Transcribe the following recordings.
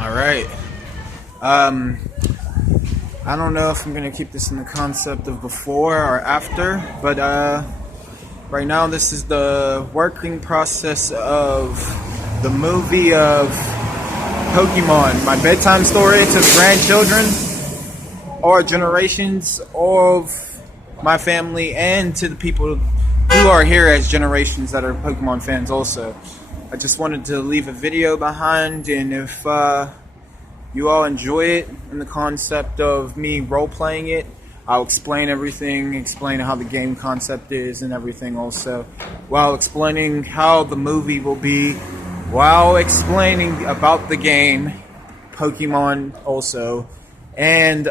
All right. I don't know if I'm gonna keep this in the concept of before or after, but right now this is the working process of the movie of Pokemon, my bedtime story to grandchildren or generations of my family and to the people who are here as generations that are Pokemon fans also. I just wanted to leave a video behind, and if you all enjoy it in the concept of me role-playing it, I'll explain everything, explain how the game concept is and everything also, while explaining how the movie will be, while explaining about the game, Pokemon also, and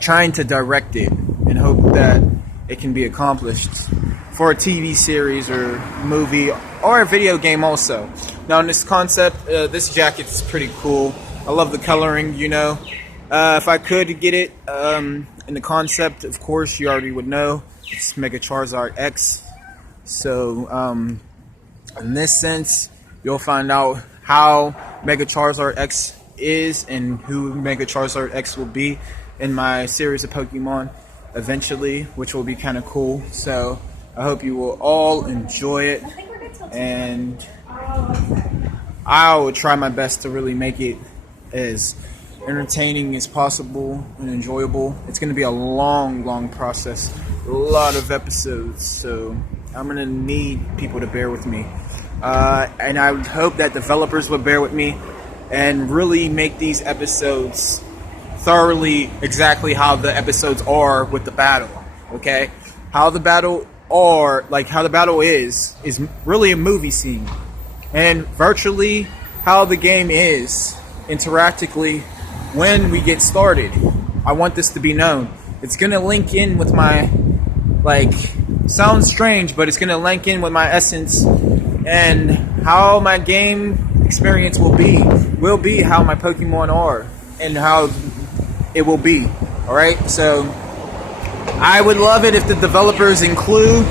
trying to direct it and hope that it can be accomplished for a TV series or movie or a video game also. Now in this concept, this jacket is pretty cool. I love the coloring, you know. If I could get it in the concept, of course, you already would know. It's Mega Charizard X. So in this sense, you'll find out how Mega Charizard X is and who Mega Charizard X will be in my series of Pokemon eventually, which will be kind of cool. So I hope you will all enjoy it, and I will try my best to really make it as entertaining as possible and enjoyable. It's going to be a long process, a lot of episodes, so I'm going to need people to bear with me, and I would hope that developers would bear with me and really make these episodes thoroughly exactly how the episodes are with the battle. Okay, how the battle is really a movie scene, and virtually how the game is interactively when we get started. I want this to be known. It's gonna link in with my, sounds strange, but it's gonna link in with my essence, and how my game experience will be how my Pokemon are and how it will be. Alright, so I would love it if the developers include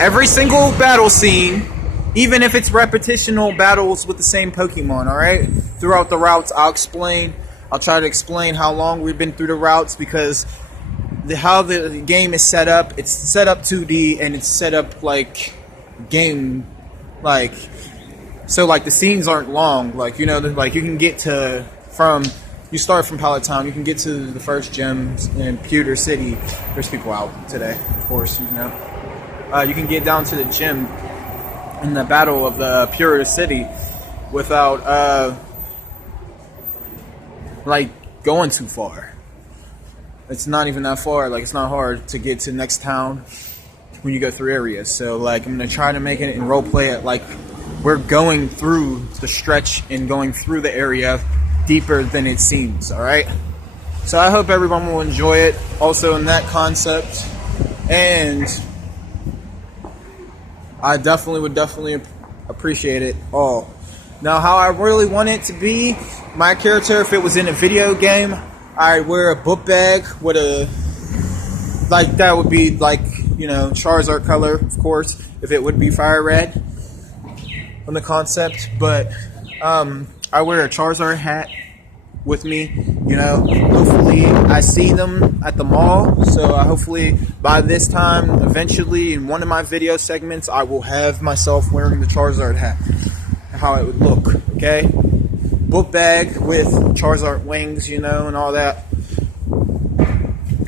every single battle scene, even if it's repetitional battles with the same Pokemon, alright? Throughout the routes, I'll try to explain how long we've been through the routes, because how the game is set up, it's set up 2D, and it's set up game, so the scenes aren't long, you can get to, you start from Pallet-Town, you can get to the first gym in Pewter City. There's people out today, of course, you know. You can get down to the gym in the battle of the Pewter City without, going too far. It's not even that far. It's not hard to get to the next town when you go through areas. So, I'm going to try to make it and roleplay it we're going through the stretch and going through the area deeper than it seems, alright? So I hope everyone will enjoy it also in that concept, and I would definitely appreciate it all. Now, how I really want it to be, my character, if it was in a video game, I'd wear a book bag with a, that would be Charizard color, of course, if it would be fire red on the concept, but I wear a Charizard hat with me, hopefully I see them at the mall, so hopefully by this time, eventually in one of my video segments, I will have myself wearing the Charizard hat, how it would look, okay? Book bag with Charizard wings, and all that,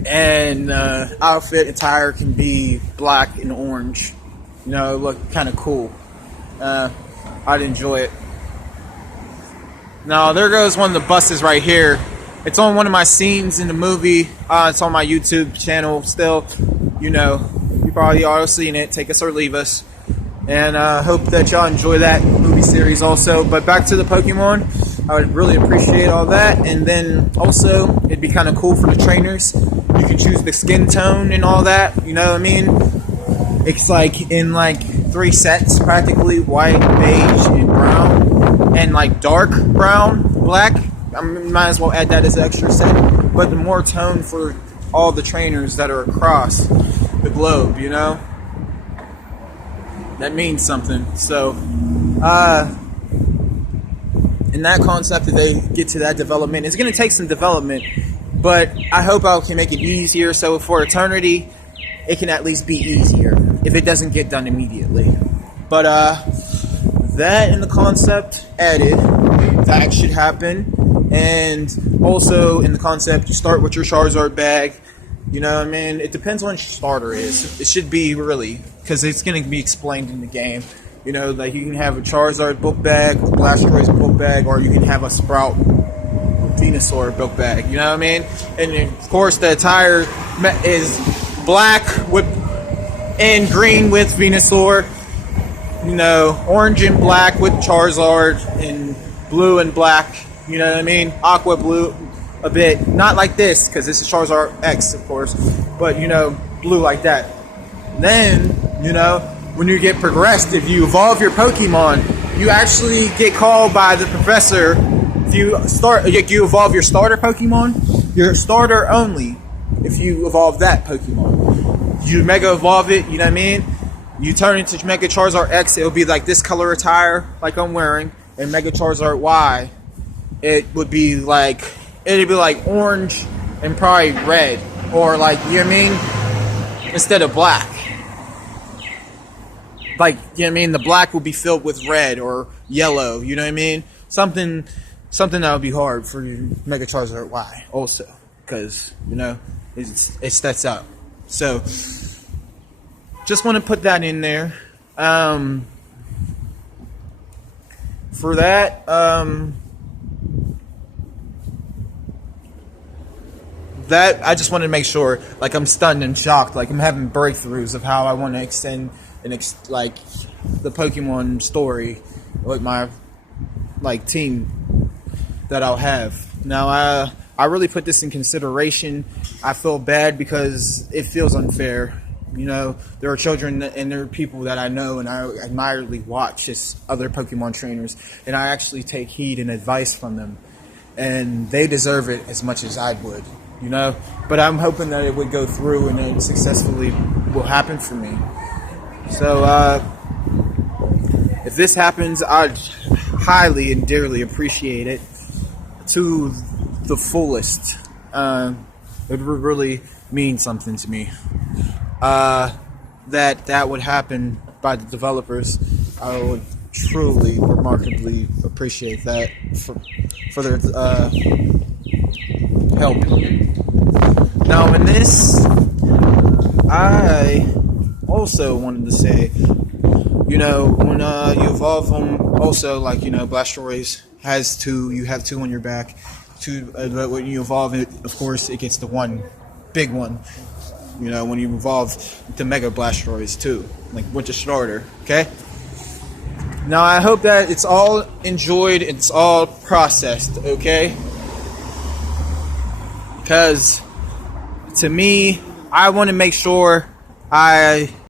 and outfit attire can be black and orange, look kind of cool. I'd enjoy it. Now, there goes one of the buses right here. It's on one of my scenes in the movie. It's on my YouTube channel still. You probably all seen it. Take us or leave us. And I hope that y'all enjoy that movie series also. But back to the Pokemon. I would really appreciate all that. And then also, it'd be kind of cool for the trainers. You can choose the skin tone and all that. You know what I mean? It's in 3 sets practically. White, beige, and brown. And dark brown, black. I might as well add that as an extra set. But the more tone for all the trainers that are across the globe, that means something. So, in that concept, if they get to that development, it's going to take some development, but I hope I can make it easier. So for Eternity, it can at least be easier if it doesn't get done immediately. But that in the concept added, that should happen. And also in the concept, you start with your Charizard bag. You know what I mean? It depends on what your starter is. It should be really, because it's going to be explained in the game. You know, like you can have a Charizard book bag, a Blastoise book bag, or you can have a Sprout Venusaur book bag. You know what I mean? And then, of course, the attire is black with and green with Venusaur. You know, orange and black with Charizard, and blue and black. You know what I mean? Aqua blue a bit. Not like this, because this is Charizard X, of course. But, you know, blue like that. Then, you know, when you get progressed, if you evolve your Pokemon, you actually get called by the professor. If you evolve your starter Pokemon, your starter only, if you evolve that Pokemon. You Mega Evolve it, you know what I mean? You turn into Mega Charizard X, it'll be like this color attire, like I'm wearing, and Mega Charizard Y, it'd be like orange and probably red, or like, you know what I mean? Instead of black. Like, you know what I mean? The black will be filled with red or yellow, you know what I mean? Something that would be hard for Mega Charizard Y also, because, you know, it sets up. So, just want to put that in there. For that, that I just want to make sure, like, I'm stunned and shocked, like I'm having breakthroughs of how I want to extend like the Pokemon story with my like team that I'll have. Now I really put this in consideration. I feel bad because it feels unfair. You know, there are children and there are people that I know and I admirably watch as other Pokemon trainers, and I actually take heed and advice from them, and they deserve it as much as I would, you know. But I'm hoping that it would go through and it successfully will happen for me. So if this happens, I'd highly and dearly appreciate it to the fullest. It would really mean something to me. That would happen by the developers. I would truly, remarkably appreciate that for their help. Now, in this, I also wanted to say, you know, when you evolve them, also, like, you know, Blastoise has two, you have two on your back. But when you evolve it, of course, it gets the one big one. You know, when you evolve the Mega Blastoise too, like with the starter, okay? Now, I hope that it's all enjoyed, it's all processed, okay? Because, to me, I want to make sure I